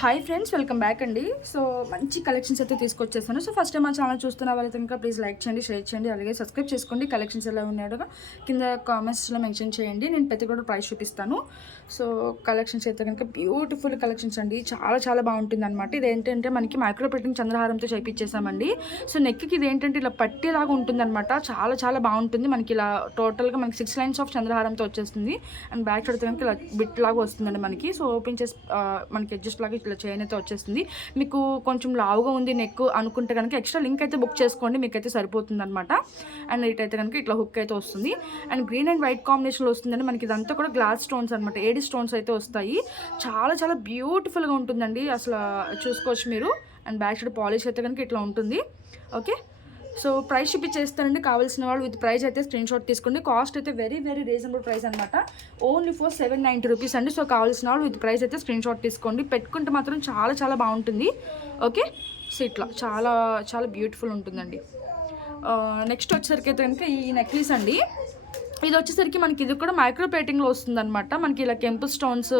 Hi friends, welcome back అండి. So మంచి collections అయితే తీసుకొచ్చేస్తాను. సో ఫస్ట్ టైం మా ఛానల్ చూస్తున్న వాళ్ళైతే ఇంకా ప్లీజ్ లైక్ చేయండి, షేర్ చేయండి, అలాగే సబ్స్క్రైబ్ చేసుకోండి. కలెక్షన్స్ ఎలా ఉన్నాయో కింద కామెంట్స్లో మెన్షన్ చేయండి. నేను ప్రతి కూడా ప్రైస్ చూపిస్తాను. సో కలెక్షన్స్ అయితే కనుక బ్యూటిఫుల్ కలెక్షన్స్ అండి, చాలా చాలా బాగుంటుంది అనమాట. ఇది ఏంటంటే మనకి మైక్రో ప్రింటింగ్ చంద్రహారంతో చేయించేసామండి. సో నెక్కి ఇది ఏంటంటే ఇలా పట్టేలాగా ఉంటుంది అనమాట. చాలా చాలా బాగుంటుంది. మనకి ఇలా టోటల్గా మనకి 6 లైన్స్ ఆఫ్ చంద్రహారంతో వచ్చేస్తుంది. అండ్ బ్యాక్ సైడ్ కనుక ఇలా బిట్ లాగా వస్తుందండి మనకి. సో ఓపెన్ చేసి మనకి అడ్జస్ట్ లాగా ఇట్లా చైన్ అయితే వచ్చేస్తుంది. మీకు కొంచెం లావుగా ఉంది నెక్ అనుకుంటే కనుక ఎక్స్ట్రా లింక్ అయితే బుక్ చేసుకోండి, మీకైతే సరిపోతుంది అనమాట. అండ్ ఇటైతే కనుక ఇట్లా హుక్ అయితే వస్తుంది. అండ్ గ్రీన్ అండ్ వైట్ కాంబినేషన్లో వస్తుందండి. మనకి ఇదంతా కూడా గ్లాస్ స్టోన్స్ అనమాట, ఏడి స్టోన్స్ అయితే వస్తాయి. చాలా చాలా బ్యూటిఫుల్గా ఉంటుందండి, అసలు చూసుకోవచ్చు మీరు. అండ్ బ్యాక్ సైడ్ పాలిష్ అయితే కనుక ఇట్లా ఉంటుంది. ఓకే, సో ప్రైస్ చూపించేస్తానండి. కావాల్సిన వాళ్ళు విత్ ప్రైస్ అయితే స్క్రీన్ షాట్ తీసుకోండి. కాస్ట్ అయితే వెరీ వెరీ రీజనబుల్ ప్రైస్ అనమాట, ఓన్లీ ఫర్ 790 రూపీస్ అండి. సో కావాల్సిన వాళ్ళు విత్ ప్రైస్ అయితే స్క్రీన్ షాట్ తీసుకోండి. పెట్టుకుంటే మాత్రం చాలా చాలా బాగుంటుంది. ఓకే, సో ఇట్లా చాలా చాలా బ్యూటిఫుల్ ఉంటుందండి. నెక్స్ట్ వచ్చేసరికి అయితే కనుక ఈ నెక్లెస్ అండి. ఇది వచ్చేసరికి మనకి ఇది కూడా మైక్రో ప్లేటింగ్లో వస్తుంది అనమాట. మనకి ఇలా కెంపు స్టోన్స్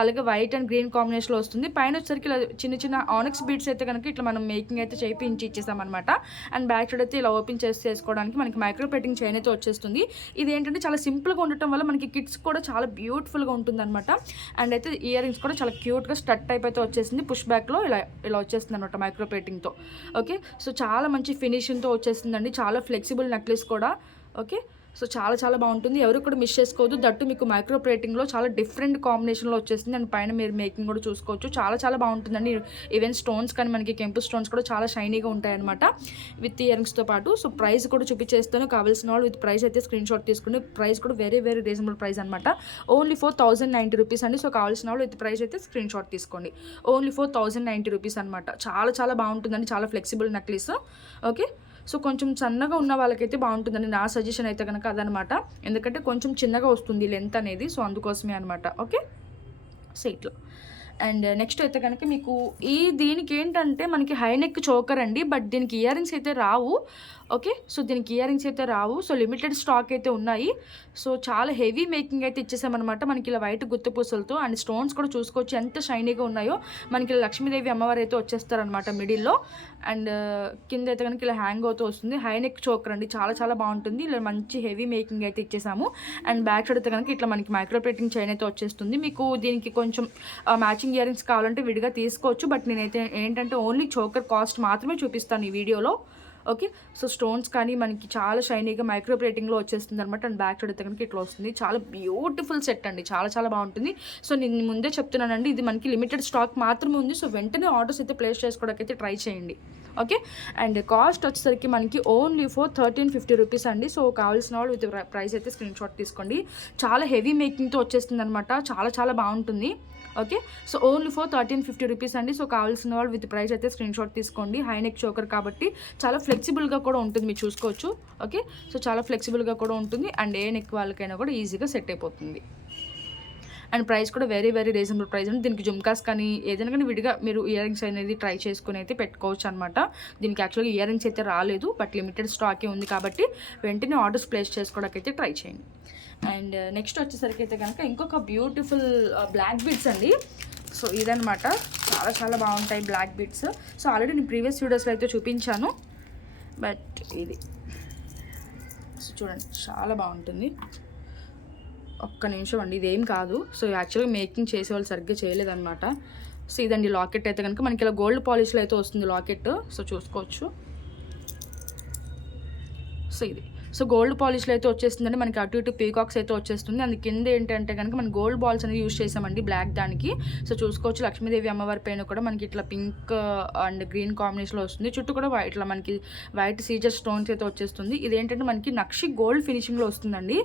అలాగే వైట్ అండ్ గ్రీన్ కాంబినేషన్లో వస్తుంది. పైన వచ్చేసరికి ఇలా చిన్న చిన్న ఆనెక్స్ బీడ్స్ అయితే కనుక ఇట్లా మనం మేకింగ్ అయితే చేయించి ఇచ్చేసామన్నమాట. అండ్ బ్యాక్ సైడ్ అయితే ఇలా ఓపెన్ చేసి చేసుకోవడానికి మనకి మైక్రో ప్లేటింగ్ చైన్ అయితే వచ్చేస్తుంది. ఇది ఏంటంటే చాలా సింపుల్గా ఉండటం వల్ల మనకి కిడ్స్ కూడా చాలా బ్యూటిఫుల్గా ఉంటుంది అనమాట. అండ్ అయితే ఇయర్ రింగ్స్ కూడా చాలా క్యూట్గా స్టడ్ టైప్ అయితే వచ్చేసింది. పుష్ బ్యాక్లో ఇలా ఇలా వచ్చేస్తుంది అనమాట మైక్రో ప్లేటింగ్తో. ఓకే, సో చాలా మంచి ఫినిషింగ్తో వచ్చేసిందండి. చాలా ఫ్లెక్సిబుల్ నెక్లెస్ కూడా. ఓకే, సో చాలా చాలా బాగుంటుంది. ఎవరు కూడా మిస్ చేసుకోవద్దు. దట్టు మీకు మైక్రో ప్లేటింగ్లో చాలా డిఫరెంట్ కాంబినేషన్లో వచ్చేసింది. అండ్ పైన మీరు మేకింగ్ కూడా చూసుకోవచ్చు. చాలా చాలా బాగుంటుందండి. ఈవెన్ స్టోన్స్ కానీ మనకి కెంపు స్టోన్స్ కూడా చాలా షైనీగా ఉంటాయన్నమాట విత్ ఇయర్ రింగ్స్తో పాటు. సో ప్రైస్ కూడా చూపించేస్తాను. కావాల్సిన వాళ్ళు విత్ ప్రైస్ అయితే స్క్రీన్ షాట్ తీసుకుని. ప్రైస్ కూడా వెరీ వెరీ రీజనబుల్ ప్రైస్ అనమాట, ఓన్లీ ఫర్ 1090 రూపీస్ అండి. సో కావాల్సిన వాళ్ళు విత్ ప్రైస్ అయితే స్క్రీన్ షాట్ తీసుకోండి. ఓన్లీ ఫర్ 1090 రూపీస్ అనమాట. చాలా చాలా బాగుంటుందండి, చాలా ఫ్లెక్సిబుల్ నెక్లెస్. ఓకే, సో కొంచెం సన్నగా ఉన్న వాళ్ళకైతే బాగుంటుందండి. నా సజెషన్ అయితే కనుక అదనమాట, ఎందుకంటే కొంచెం చిన్నగా వస్తుంది లెంత్ అనేది. సో అందుకోసమే అనమాట. ఓకే, సో ఇట్లా. అండ్ నెక్స్ట్ అయితే కనుక మీకు దీనికి ఏంటంటే మనకి హై నెక్ చోకర్ అండి, బట్ దీనికి ఇయర్ రింగ్స్ అయితే రావు. ఓకే, సో దీనికి ఇయర్ రింగ్స్ అయితే రావు. సో లిమిటెడ్ స్టాక్ అయితే ఉన్నాయి. సో చాలా హెవీ మేకింగ్ అయితే ఇచ్చేసామన్నమాట. మనకి ఇలా వైట్ గుత్తపూసలతో. అండ్ స్టోన్స్ కూడా చూసుకోవచ్చు ఎంత షైనీగా ఉన్నాయో. మనకి ఇలా లక్ష్మీదేవి అమ్మవారు అయితే వచ్చేస్తారనమాట మిడిల్లో. అండ్ కింద అయితే కనుక ఇలా హ్యాంగ్ అవుతూ వస్తుంది. హై నెక్ చోకర్ అండి, చాలా చాలా బాగుంటుంది. ఇలా మంచి హెవీ మేకింగ్ అయితే ఇచ్చేసాము. అండ్ బ్యాక్ సైడ్ అయితే కనుక ఇట్లా మనకి మైక్రో ప్లేటింగ్ చైన్ అయితే వచ్చేస్తుంది. మీకు దీనికి కొంచెం మ్యాచింగ్ ఇయర్ రింగ్స్ కావాలంటే విడిగా తీసుకోవచ్చు. బట్ నేనైతే ఏంటంటే ఓన్లీ చోకర్ కాస్ట్ మాత్రమే చూపిస్తాను ఈ వీడియోలో. ఓకే, సో స్టోన్స్ కానీ మనకి చాలా షైనీగా మైక్రో ప్లేటింగ్లో వచ్చేస్తుంది అనమాట. అండ్ బ్యాక్ సైడ్ అయితే కనుక ఇట్లా వస్తుంది. చాలా బ్యూటిఫుల్ సెట్ అండి, చాలా చాలా బాగుంటుంది. సో నేను ముందే చెప్తున్నానండి, ఇది మనకి లిమిటెడ్ స్టాక్ మాత్రమే ఉంది. సో వెంటనే ఆర్డర్స్ అయితే ప్లేస్ చేసుకోవడానికి అయితే ట్రై చేయండి. ఓకే, అండ్ కాస్ట్ వచ్చేసరికి మనకి ఓన్లీ ఫర్ 1350 రూపీస్ అండి. సో కావాల్సిన వాళ్ళు విత్ ప్రైస్ అయితే స్క్రీన్ షాట్ తీసుకోండి. చాలా హెవీ మేకింగ్తో వచ్చేస్తుంది అనమాట, చాలా చాలా బాగుంటుంది. Okay, so only for 1350 rupees అండి. సో కావాల్సిన వాళ్ళు విత్ ప్రైస్ అయితే స్క్రీన్ షాట్ తీసుకోండి. హై నెక్ చోకర్ కాబట్టి చాలా ఫ్లెక్సిబుల్గా కూడా ఉంటుంది, మీరు చూసుకోవచ్చు. ఓకే, సో చాలా ఫ్లెక్సిబుల్గా కూడా ఉంటుంది. అండ్ ఏ నెక్ వాళ్ళకైనా కూడా ఈజీగా సెట్ అయిపోతుంది. అండ్ ప్రైస్ కూడా వెరీ వెరీ రీజనబుల్ ప్రైస్ అండి. దీనికి జుమ్కాస్ కానీ ఏదైనా కానీ విడిగా మీరు ఇయర్ రింగ్స్ అనేది ట్రై చేసుకుని అయితే పెట్టుకోవచ్చు అనమాట. దీనికి యాక్చువల్గా ఇయర్ రింగ్స్ అయితే రాలేదు, బట్ లిమిటెడ్ స్టాకే ఉంది కాబట్టి వెంటనే ఆర్డర్స్ ప్లేస్ చేసుకోవడానికి అయితే ట్రై చేయండి. అండ్ నెక్స్ట్ వచ్చేసరికి అయితే కనుక ఇంకొక బ్యూటిఫుల్ బ్లాక్ బీడ్స్ అండి. సో ఇదనమాట, చాలా చాలా బాగుంటాయి బ్లాక్ బీడ్స్. సో ఆల్రెడీ నేను ప్రీవియస్ వీడియోస్లో అయితే చూపించాను, బట్ ఇది సో చూడండి చాలా బాగుంటుంది. ఒక్క నిమిషం అండి, ఇదేం కాదు. సో యాక్చువల్గా మేకింగ్ చేసే వాళ్ళు సరిగ్గా చేయలేదన్నమాట. సో ఇదండి లాకెట్ అయితే కనుక మనకి ఇలా గోల్డ్ పాలిష్లో అయితే వస్తుంది లాకెట్. సో చూసుకోవచ్చు. సో ఇది సో గోల్డ్ పాలిష్లో అయితే వచ్చేస్తుందండి. మనకి అటు ఇటు పీకాక్స్ అయితే వచ్చేస్తుంది. అందు కింద ఏంటంటే కనుక మనం గోల్డ్ బాల్స్ అనేది యూజ్ చేసామండి బ్లాక్ దానికి. సో చూసుకోవచ్చు లక్ష్మీదేవి అమ్మవారి పైన కూడా మనకి ఇట్లా పింక్ అండ్ గ్రీన్ కాంబినేషన్లో వస్తుంది. చుట్టూ కూడా ఇట్లా మనకి వైట్ సీజర్ స్టోన్స్ అయితే వచ్చేస్తుంది. ఇదేంటంటే మనకి నక్షి గోల్డ్ ఫినిషింగ్లో వస్తుందండి.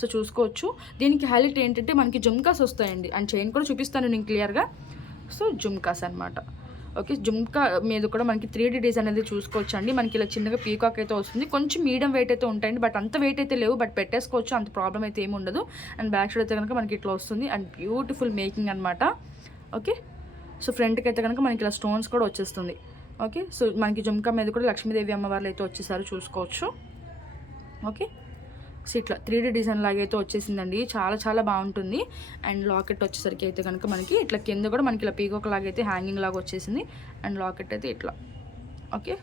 సో చూసుకోవచ్చు. దీనికి హైలైట్ ఏంటంటే మనకి జుమ్కాస్ వస్తాయండి. అండ్ చైన్ కూడా చూపిస్తాను నేను క్లియర్గా. సో జుమ్కాస్ అనమాట. ఓకే, జుమ్కా మీద కూడా మనకి 3D డిజైన్ అనేది చూసుకోవచ్చు అండి. మనకి ఇలా చిన్నగా పీకాక్ అయితే వస్తుంది. కొంచెం మీడియం వెయిట్ అయితే ఉంటాయండి, బట్ అంత వెయిట్ అయితే లేవు, బట్ పెట్టేసుకోవచ్చు, అంత ప్రాబ్లం అయితే ఏమి ఉండదు. అండ్ బ్యాక్ సైడ్ అయితే కనుక మనకి ఇట్లా వస్తుంది. అండ్ బ్యూటిఫుల్ మేకింగ్ అనమాట. ఓకే, సో ఫ్రంట్కి అయితే కనుక మనకి ఇలా స్టోన్స్ కూడా వచ్చేస్తుంది. ఓకే, సో మనకి జుమ్కా మీద కూడా లక్ష్మీదేవి అమ్మవార్లు అయితే వచ్చేసారు, చూసుకోవచ్చు. ఓకే, సో ఇట్లా 3D డిజైన్ లాగా అయితే వచ్చేసిందండి. చాలా చాలా బాగుంటుంది. అండ్ లాకెట్ వచ్చేసరికి అయితే కనుక మనకి ఇట్లా కింద కూడా మనకి ఇలా పీకాక్ లాగా అయితే హ్యాంగింగ్ లాగా వచ్చేసింది. అండ్ లాకెట్ అయితే ఇట్లా ఓకే.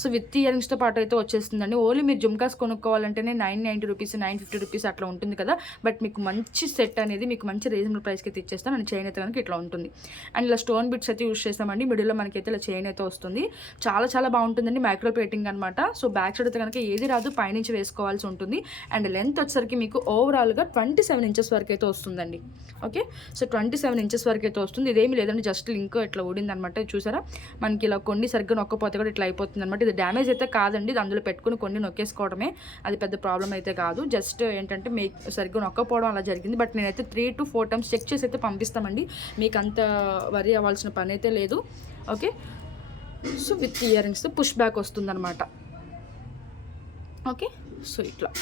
సో విత్ ఇయర్ రింగ్స్తో పాటు అయితే వచ్చేస్తుందండి. ఓన్లీ మీరు జుమ్కాస్ కొనుక్కోవాలంటేనే 990 రూపీస్ 950 రూపీస్ అట్లా ఉంటుంది కదా. బట్ మీకు మంచి సెట్ అనేది మీకు మంచి రీజనబుల్ ప్రైస్కి అయితే ఇచ్చేస్తాను. అండ్ చైన్ అయితే కనుక ఇట్లా ఉంటుంది. అండ్ ఇలా స్టోన్ బిట్స్ అయితే యూస్ చేస్తామండి. మిడిల్లో మనకైతే ఇలా చైన్ అయితే వస్తుంది. చాలా చాలా బాగుంటుందండి. మైక్రో ప్లేటింగ్ అనమాట. సో బ్యాక్ సైడ్ అయితే కనుక ఏది రాదు, పైనుంచి వేసుకోవాల్సి ఉంటుంది. అండ్ లెంత్ వచ్చేసరికి మీకు ఓవరాల్గా 27 ఇంచెస్ వరకు అయితే వస్తుందండి. ఓకే. సో 27 ఇంచెస్ వరకు అయితే వస్తుంది. ఇదేమి లేదండి, జస్ట్ లింక్ ఇట్లా ఊడిందనమాట. చూసారా, మనకి ఇలా కొన్ని సరిగ్గా నొక్కపోతే కూడా ఇట్లా అయిపోతుంది అనమాట. ఇది డ్యామేజ్ అయితే కాదండి, ఇది అందులో పెట్టుకుని కొన్ని నొక్కేసుకోవడమే, అది పెద్ద ప్రాబ్లం అయితే కాదు. జస్ట్ ఏంటంటే సరిగ్గా నొక్కపోవడం అలా జరిగింది. బట్ నేనైతే 3 to 4 times చెక్ చేసి అయితే పంపిస్తామండి. మీకు అంత వరీ అవ్వాల్సిన పని అయితే లేదు. Okay. So with ear rings push back వస్తుందన్నమాట. ఓకే. సో ఇట్లా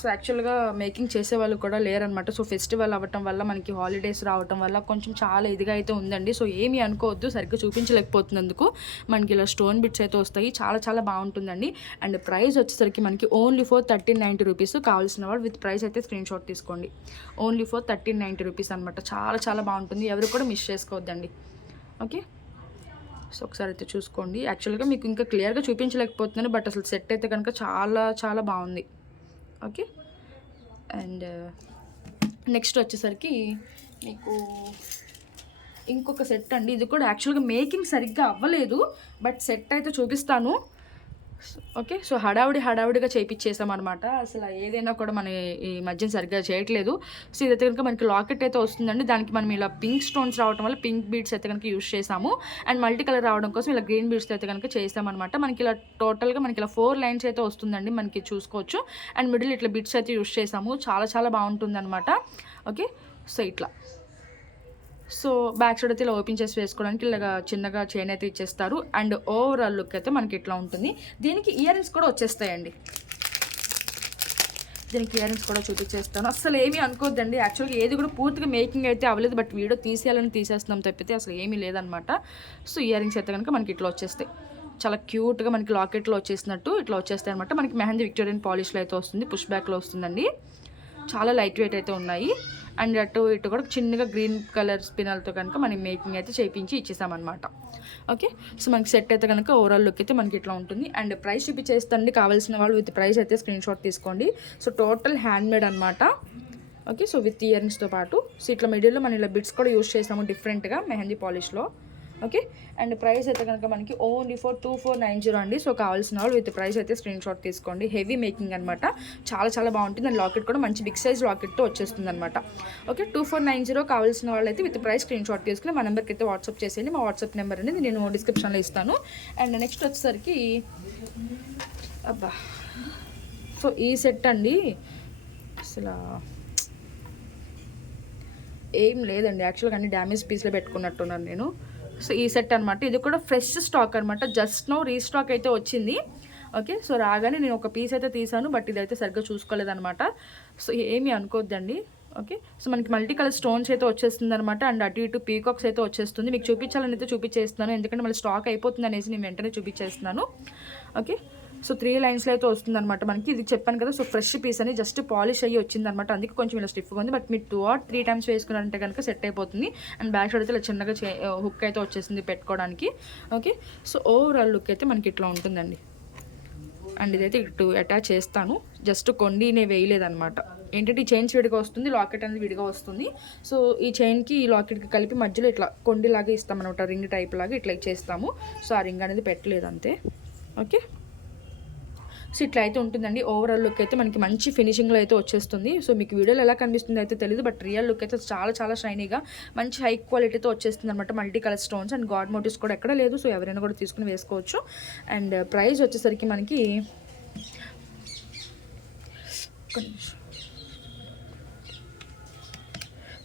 సో యాక్చువల్గా మేకింగ్ చేసేవాళ్ళు కూడా లేరనమాట. సో ఫెస్టివల్ అవ్వటం వల్ల మనకి హాలిడేస్ రావటం వల్ల కొంచెం చాలా ఇదిగా అయితే ఉందండి. సో ఏమీ అనుకోవద్దు, సరిగ్గా చూపించలేకపోతున్నందుకు. మనకి ఇలా స్టోన్ బిట్స్ అయితే వస్తాయి. చాలా చాలా బాగుంటుందండి. అండ్ ప్రైస్ వచ్చేసరికి మనకి ఓన్లీ ఫర్ 1390 రూపీస్. కావాల్సిన వాళ్ళు విత్ ప్రైస్ అయితే స్క్రీన్ షాట్ తీసుకోండి. ఓన్లీ ఫర్ 1390 రూపీస్ అనమాట. చాలా చాలా బాగుంటుంది, ఎవరు కూడా మిస్ చేసుకోవద్దండి. ఓకే. సో ఒకసారి అయితే చూసుకోండి. యాక్చువల్గా మీకు ఇంకా క్లియర్గా చూపించలేకపోతున్నాను, బట్ అసలు సెట్ అయితే కనుక చాలా చాలా బాగుంది. ఓకే. అండ్ నెక్స్ట్ వచ్చేసరికి మీకు ఇంకొక సెట్ అండి. ఇది కూడా యాక్చువల్గా మేకింగ్ సరిగ్గా అవ్వలేదు, బట్ సెట్ అయితే చూపిస్తాను. ఓకే. సో హడావుడిగా చేయించేసామన్నమాట. అసలు ఏదైనా కూడా మన ఈ మధ్యన సరిగ్గా చేయట్లేదు. సో ఇదైతే కనుక మనకి లాకెట్ అయితే వస్తుందండి. దానికి మనం ఇలా పింక్ స్టోన్స్ రావడం వల్ల పింక్ బీడ్స్ అయితే కనుక యూస్ చేసాము. అండ్ మల్టీ కలర్ రావడం కోసం ఇలా గ్రీన్ బీడ్స్ అయితే కనుక చేసామన్నమాట. మనకి ఇలా టోటల్గా మనకి ఇలా 4 లైన్స్ అయితే వస్తుందండి, మనకి చూసుకోవచ్చు. అండ్ మిడిల్ ఇట్లా బిట్స్ అయితే యూస్ చేసాము. చాలా చాలా బాగుంటుంది అనమాట. ఓకే. సో ఇట్లా సో బ్యాక్ సైడ్ అయితే ఇలా ఓపెన్ చేసి వేసుకోవడానికి ఇలాగా చిన్నగా చైన్ అయితే ఇచ్చేస్తారు. అండ్ ఓవరాల్ లుక్ అయితే మనకి ఇట్లా ఉంటుంది. దీనికి ఇయర్ రింగ్స్ కూడా వచ్చేస్తాయండి. దీనికి ఇయర్ రింగ్స్ కూడా చూపించేస్తాను. అసలు ఏమీ అనుకోవద్దండి, యాక్చువల్గా ఏది కూడా పూర్తిగా మేకింగ్ అయితే అవ్వలేదు, బట్ వీడియో తీసేయాలని తీసేస్తున్నాం తప్పితే అసలు ఏమీ లేదనమాట. సో ఇయర్ రింగ్స్ అయితే కనుక మనకి ఇట్లా వచ్చేస్తాయి. చాలా క్యూట్గా మనకి లాకెట్లో వచ్చేసినట్టు ఇట్లా వచ్చేస్తాయి అనమాట. మనకి మెహందీ విక్టోరియన్ పాలిష్లో అయితే వస్తుంది, పుష్ బ్యాక్లో వస్తుందండి. చాలా లైట్ వెయిట్ అయితే ఉన్నాయి. అండ్ అటు ఇటు కూడా చిన్నగా గ్రీన్ కలర్ స్పినల్తో కనుక మనం మేకింగ్ అయితే చేయించి ఇచ్చేసామన్నమాట. ఓకే. సో మనకి సెట్ అయితే కనుక ఓవరాల్ లుక్ అయితే మనకి ఇట్లా ఉంటుంది. అండ్ ప్రైస్ చూపించేస్తండి, కావాల్సిన వాళ్ళు విత్ ప్రైస్ అయితే స్క్రీన్ షాట్ తీసుకోండి. సో టోటల్ హ్యాండ్ మేడ్ అనమాట. ఓకే. సో విత్ ఇయర్ రింగ్స్తో పాటు సో ఇట్లా మిడిల్లో మనం ఇలా బిట్స్ కూడా యూస్ చేసాము డిఫరెంట్గా మెహందీ పాలిష్లో. ఓకే. అండ్ ప్రైస్ అయితే కనుక మనకి ఓన్లీ ఫర్ 2490 అండి. సో కావాల్సిన వాళ్ళు విత్ ప్రైస్ అయితే స్క్రీన్ షాట్ తీసుకోండి. హెవీ మేకింగ్ అనమాట, చాలా చాలా బాగుంటుంది. అండ్ లాకెట్ కూడా మంచి బిగ్ సైజ్ లాకెట్తో వచ్చేస్తుంది అనమాట. ఓకే. 2490 కావాల్సిన వాళ్ళు అయితే విత్ ప్రైస్ స్క్రీన్ షాట్ తీసుకుని మా నెంబర్కి అయితే వాట్సాప్ చేసేయండి. మా వాట్సాప్ నెంబర్ అనేది నేను డిస్క్రిప్షన్లో ఇస్తాను. అండ్ నెక్స్ట్ వచ్చేసరికి అబ్బా సో ఈ సెట్ అండి, అసలు ఏం లేదండి, యాక్చువల్గా అన్ని డ్యామేజ్ పీస్లో పెట్టుకున్నట్టున్నాను నేను. సో ఈ సెట్ అనమాట. ఇది కూడా ఫ్రెష్ స్టాక్ అనమాట, జస్ట్ నో రీస్టాక్ అయితే వచ్చింది. ఓకే. సో రాగానే నేను ఒక పీస్ అయితే తీసాను, బట్ ఇదైతే సరిగ్గా చూసుకోలేదనమాట. సో ఏమీ అనుకోవద్దండి. ఓకే. సో మనకి మల్టీ కలర్ స్టోన్స్ అయితే వచ్చేస్తుంది అనమాట. అండ్ అటు ఇటు పీకాక్స్ అయితే వచ్చేస్తుంది. మీకు చూపించాలని అయితే చూపించేస్తున్నాను, ఎందుకంటే మళ్ళీ స్టాక్ అయిపోతుంది అనేసి నేను వెంటనే చూపించేస్తున్నాను. ఓకే. సో 3 లైన్స్లో అయితే వస్తుందన్నమాట మనకి. ఇది చెప్పాను కదా, సో ఫ్రెష్ పీస్ అని జస్ట్ పాలిష్ అయ్యి వచ్చిందనమాట, అందుకే కొంచెం ఇలా స్టిఫ్గా ఉంది. బట్ మీరు 2 or 3 times వేసుకున్నారంటే కనుక సెట్ అయిపోతుంది. అండ్ బ్యాక్ సైడ్ అయితే ఇలా చిన్నగా హుక్ అయితే వచ్చేసింది పెట్టుకోవడానికి. ఓకే. సో ఓవరాల్ లుక్ అయితే మనకి ఇట్లా ఉంటుందండి. అండ్ ఇదైతే ఇటు అటాచ్ చేస్తాను, జస్ట్ కొండి నేను వేయలేదనమాట. ఏంటంటే ఈ చైన్స్ విడిగా వస్తుంది, లాకెట్ అనేది విడిగా వస్తుంది. సో ఈ చైన్కి ఈ లాకెట్కి కలిపి మధ్యలో ఇట్లా కొండిలాగా ఇస్తామన్నమాట, రింగ్ టైప్ లాగా ఇట్లా ఇచ్చేస్తాము. సో ఆ రింగ్ అనేది పెట్టలేదు అంతే. ఓకే. సో ఇట్లా అయితే ఉంటుందండి. ఓవరాల్ లుక్ అయితే మనకి మంచి ఫినిషింగ్లో అయితే వచ్చేస్తుంది. సో మీకు వీడియోలో ఎలా కనిపిస్తుంది అయితే తెలియదు, బట్ రియల్ లుక్ అయితే చాలా చాలా షైనీగా మంచి హై క్వాలిటీతో వచ్చేస్తుంది అనమాట. Multi colour stones and god motifs కూడా ఎక్కడ లేదు. సో ఎవరైనా కూడా తీసుకుని వేసుకోవచ్చు. అండ్ ప్రైస్ వచ్చేసరికి మనకి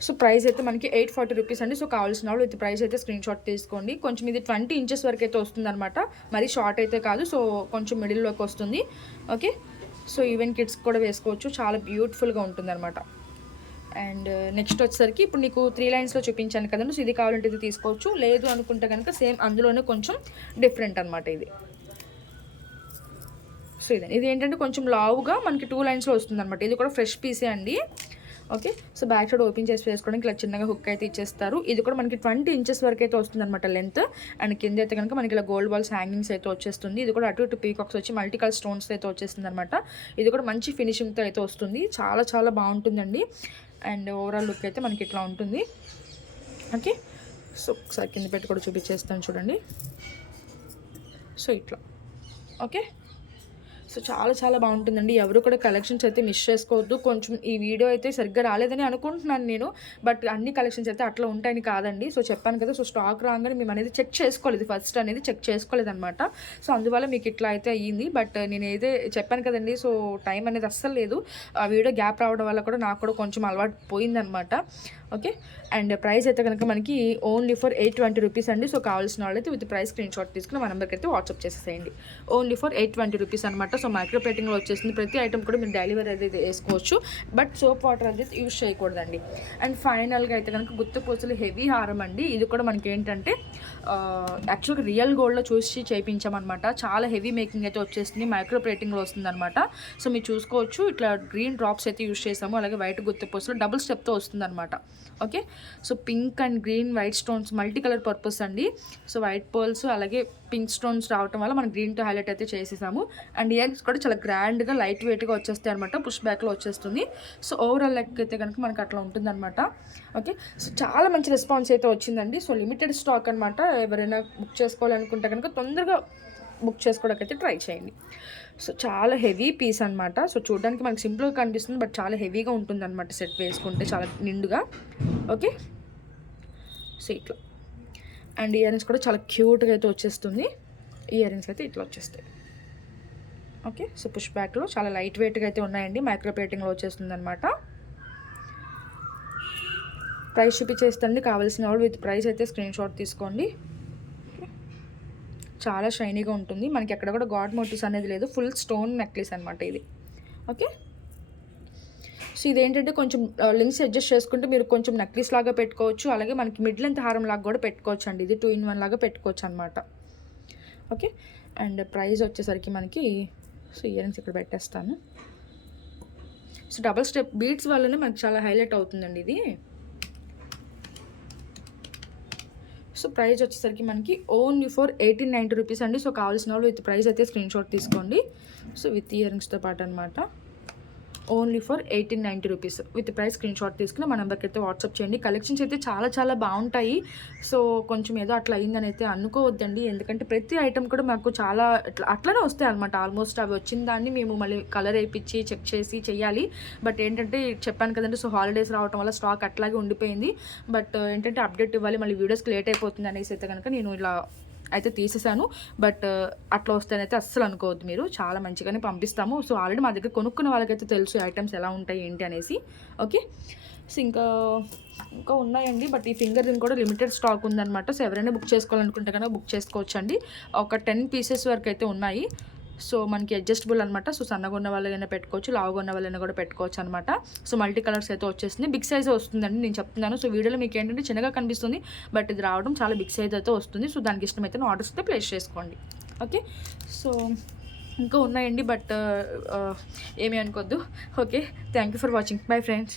సో ప్రైస్ అయితే మనకి 840 రూపీస్ అండి. సో కావాల్సిన వాళ్ళు విత్ ప్రైస్ అయితే స్క్రీన్ షాట్ తీసుకోండి. కొంచెం ఇది 20 ఇంచెస్ వరకు అయితే వస్తుంది అనమాట, మరి షార్ట్ అయితే కాదు. సో కొంచెం మిడిల్లోకి వస్తుంది. ఓకే. సో ఈవెన్ కిడ్స్ కూడా వేసుకోవచ్చు, చాలా బ్యూటిఫుల్గా ఉంటుంది అనమాట. అండ్ నెక్స్ట్ వచ్చేసరికి ఇప్పుడు నీకు 3 లైన్స్లో చూపించాను కదండి. సో ఇది కావాలంటే ఇది తీసుకోవచ్చు, లేదు అనుకుంటే కనుక సేమ్ అందులోనే కొంచెం డిఫరెంట్ అనమాట ఇది. సో ఇది ఏంటంటే కొంచెం లావుగా మనకి 2 లైన్స్లో వస్తుంది అనమాట. ఇది కూడా ఫ్రెష్ పీసే అండి. Okay, so back side open చేసి వేసుకోవడానికి ఇలా చిన్నగా హుక్ అయితే ఇచ్చేస్తారు. ఇది కూడా మనకి 20 ఇంచెస్ వరకు అయితే వస్తుంది అనమాట లెంత్. అండ్ కింద అయితే కనుక మనకి ఇలా గోల్డ్ బాల్స్ హ్యాంగింగ్స్ అయితే వచ్చేస్తుంది. ఇది కూడా అటు ఇటు పీకాక్స్ వచ్చి మల్టీ కలర్ స్టోన్స్ అయితే వచ్చేస్తుంది అనమాట. ఇది కూడా మంచి ఫినిషింగ్తో అయితే వస్తుంది. చాలా చాలా బాగుంటుందండి. అండ్ ఓవరాల్ లుక్ అయితే మనకి ఇట్లా ఉంటుంది. ఓకే, సో ఒకసారి కింద పెట్టి కూడా చూపించేస్తాను చూడండి. సో ఇట్లా ఓకే, సో చాలా చాలా బాగుంటుందండి. ఎవరు కూడా కలెక్షన్స్ అయితే మిస్ చేసుకోవద్దు. కొంచెం ఈ వీడియో అయితే సరిగ్గా రాలేదని అనుకుంటున్నాను నేను, బట్ అన్ని కలెక్షన్స్ అయితే అట్లా ఉంటాయని కాదండి. సో చెప్పాను కదా, సో స్టాక్ రాగానే మేము అనేది చెక్ చేసుకోలేదు, ఫస్ట్ అనేది చెక్ చేసుకోలేదు అనమాట. సో అందువల్ల మీకు ఇట్లా అయితే అయ్యింది. బట్ నేను ఏదే చెప్పాను కదండి, సో టైం అనేది అస్సలు లేదు. ఆ వీడియో గ్యాప్ రావడం వల్ల కూడా నాకు కూడా కొంచెం అలవాటు పోయిందనమాట. ఓకే, అండ్ ప్రైస్ అయితే కనుక మనకి ఓన్లీ ఫర్ 820 రూపీస్ అండి. సో కావాల్సిన వాళ్ళైతే విత్ ప్రైస్ స్క్రీన్ షాట్ తీసుకుని మన నెంబర్కి అయితే వాట్సాప్ చేసేసేయండి. ఓన్లీ ఫర్ 820 రూపీస్ అనమాట. సో మైక్రో ప్లేటింగ్లో వచ్చేసింది. ప్రతి ఐటమ్ కూడా మీరు డైలీ వేర్ అయితే వేసుకోవచ్చు, బట్ సోప్ వాటర్ అనేది యూజ్ చేయకూడదండి. అండ్ ఫైనల్గా అయితే కనుక గుత్త పూసలు హెవీ హారం అండి. ఇది కూడా మనకి ఏంటంటే యాక్చువల్గా రియల్ గోల్డ్లో చూసి చేయించామన్నమాట. చాలా హెవీ మేకింగ్ అయితే వచ్చేసింది, మైక్రో ప్లేటింగ్లో వస్తుంది అనమాట. సో మీరు చూసుకోవచ్చు, ఇట్లా గ్రీన్ డ్రాప్స్ అయితే యూజ్ చేసాము. అలాగే వైట్ గుత్త పూసలు డబుల్ స్టెప్తో వస్తుంది అనమాట. Okay, so pink and green white stones multi colour purpose అండి. సో వైట్ పర్ల్స్ అలాగే పింక్ స్టోన్స్ రావటం వల్ల మనం గ్రీన్తో హైలైట్ అయితే చేసేసాము. అండ్ ఇయర్స్ కూడా చాలా గ్రాండ్గా లైట్ వెయిట్గా వచ్చేస్తాయి అనమాట. పుష్ బ్యాక్లో వచ్చేస్తుంది. సో ఓవరాల్ లెక్క అయితే కనుక మనకు అట్లా ఉంటుంది అనమాట. ఓకే, సో చాలా మంచి రెస్పాన్స్ అయితే వచ్చిందండి. సో లిమిటెడ్ స్టాక్ అనమాట. ఎవరైనా బుక్ చేసుకోవాలనుకుంటే కనుక తొందరగా బుక్ చేసుకోవడానికి అయితే ట్రై చేయండి. సో చాలా హెవీ పీస్ అనమాట. సో చూడడానికి మనకి సింపుల్గా కనిపిస్తుంది, బట్ చాలా హెవీగా ఉంటుంది అనమాట. సెట్ వేసుకుంటే చాలా నిండుగా. ఓకే, సో ఇట్లా అండ్ ఇయర్ రింగ్స్ కూడా చాలా క్యూట్గా అయితే వచ్చేస్తుంది. ఇయర్ రింగ్స్ అయితే ఇట్లా వచ్చేస్తాయి. ఓకే, సో పుష్ బ్యాక్లో చాలా లైట్ వెయిట్గా అయితే ఉన్నాయండి. మైక్రో ప్లేటింగ్లో వచ్చేస్తుంది అనమాట. ప్రైస్ చూపించేస్తుంది. కావాల్సిన వాళ్ళు విత్ ప్రైస్ అయితే స్క్రీన్ షాట్ తీసుకోండి. చాలా షైనీగా ఉంటుంది. మనకి ఎక్కడ కూడా గాడ్ మోటివ్స్ అనేది లేదు. ఫుల్ స్టోన్ నెక్లెస్ అనమాట ఇది. ఓకే, సో ఇదేంటంటే కొంచెం లెన్స్ అడ్జస్ట్ చేసుకుంటే మీరు కొంచెం నెక్లెస్ లాగా పెట్టుకోవచ్చు. అలాగే మనకి మిడ్ లెంత్ హారం లాగా కూడా పెట్టుకోవచ్చు అండి. ఇది 2-in-1 లాగా పెట్టుకోవచ్చు అనమాట. ఓకే, అండ్ ప్రైస్ వచ్చేసరికి మనకి సో ఇయర్ రింగ్స్ ఇక్కడ పెట్టేస్తాను. సో డబల్ స్టెప్ బీడ్స్ వల్లనే మనకి చాలా హైలైట్ అవుతుందండి ఇది. సో ప్రైస్ వచ్చేసరికి మనకి ఓన్లీ ఫర్ 1890 రూపీస్ అండి. సో కావాల్సిన వాళ్ళు విత్ ప్రైస్ అయితే స్క్రీన్ షాట్ తీసుకోండి. సో విత్ ఇయర్ రింగ్స్తో పాటు అనమాట. Only for 1890 rupees with price screen shot తీసుకుని మన నెంబర్కి అయితే వాట్సాప్ చేయండి. కలెక్షన్స్ అయితే చాలా చాలా బాగుంటాయి. సో కొంచెం ఏదో అట్లా అయిందని అయితే అనుకోవద్దండి, ఎందుకంటే ప్రతి ఐటమ్ కూడా మాకు చాలా అట్లనే వస్తాయి అనమాట. ఆల్మోస్ట్ అవి వచ్చిన దాన్ని మేము మళ్ళీ కలర్ వేయించి చెక్ చేసి చెయ్యాలి. బట్ ఏంటంటే చెప్పాను కదండి, సో హాలిడేస్ రావడం వల్ల స్టాక్ అట్లాగే ఉండిపోయింది. బట్ ఏంటంటే అప్డేట్ ఇవ్వాలి, మళ్ళీ వీడియోస్కి లేట్ అయిపోతుంది అనేసి అయితే కనుక నేను ఇలా అయితే తీసేసాను. బట్ అట్లా వస్తేనైతే అస్సలు అనుకోవద్దు, మీరు చాలా మంచిగానే పంపిస్తాము. సో ఆల్రెడీ మా దగ్గర కొనుక్కున్న వాళ్ళకైతే తెలుసు ఐటమ్స్ ఎలా ఉంటాయి ఏంటి అనేసి. ఓకే, సో ఇంకా ఉన్నాయండి, బట్ ఈ ఫింగర్ రింగ్ కూడా లిమిటెడ్ స్టాక్ ఉందన్నమాట. సో ఎవరైనా బుక్ చేసుకోవాలనుకుంటే కనుక బుక్ చేసుకోవచ్చు అండి. ఒక 10 పీసెస్ వరకు అయితే ఉన్నాయి. సో మనకి అడ్జస్టబుల్ అనమాట. సో సన్నగా ఉన్న వాళ్ళైనా పెట్టుకోవచ్చు, లావుగా ఉన్న వాళ్ళైనా కూడా పెట్టుకోవచ్చు అనమాట. సో మల్టీ కలర్స్ అయితే వచ్చేస్తుంది. బిగ్ సైజ్ వస్తుందండి నేను చెప్తున్నాను. సో వీడియోలో మీకు ఏంటంటే చిన్నగా కనిపిస్తుంది, బట్ ఇది రావడం చాలా బిగ్ సైజ్ అయితే వస్తుంది. సో దానికి ఇష్టమైతే ఆర్డర్స్ అయితే ప్లేస్ చేసుకోండి. ఓకే, సో ఇంకా ఉన్నాయండి, బట్ ఏమీ అనుకోద్దు. Okay, thank you for watching. Bye friends.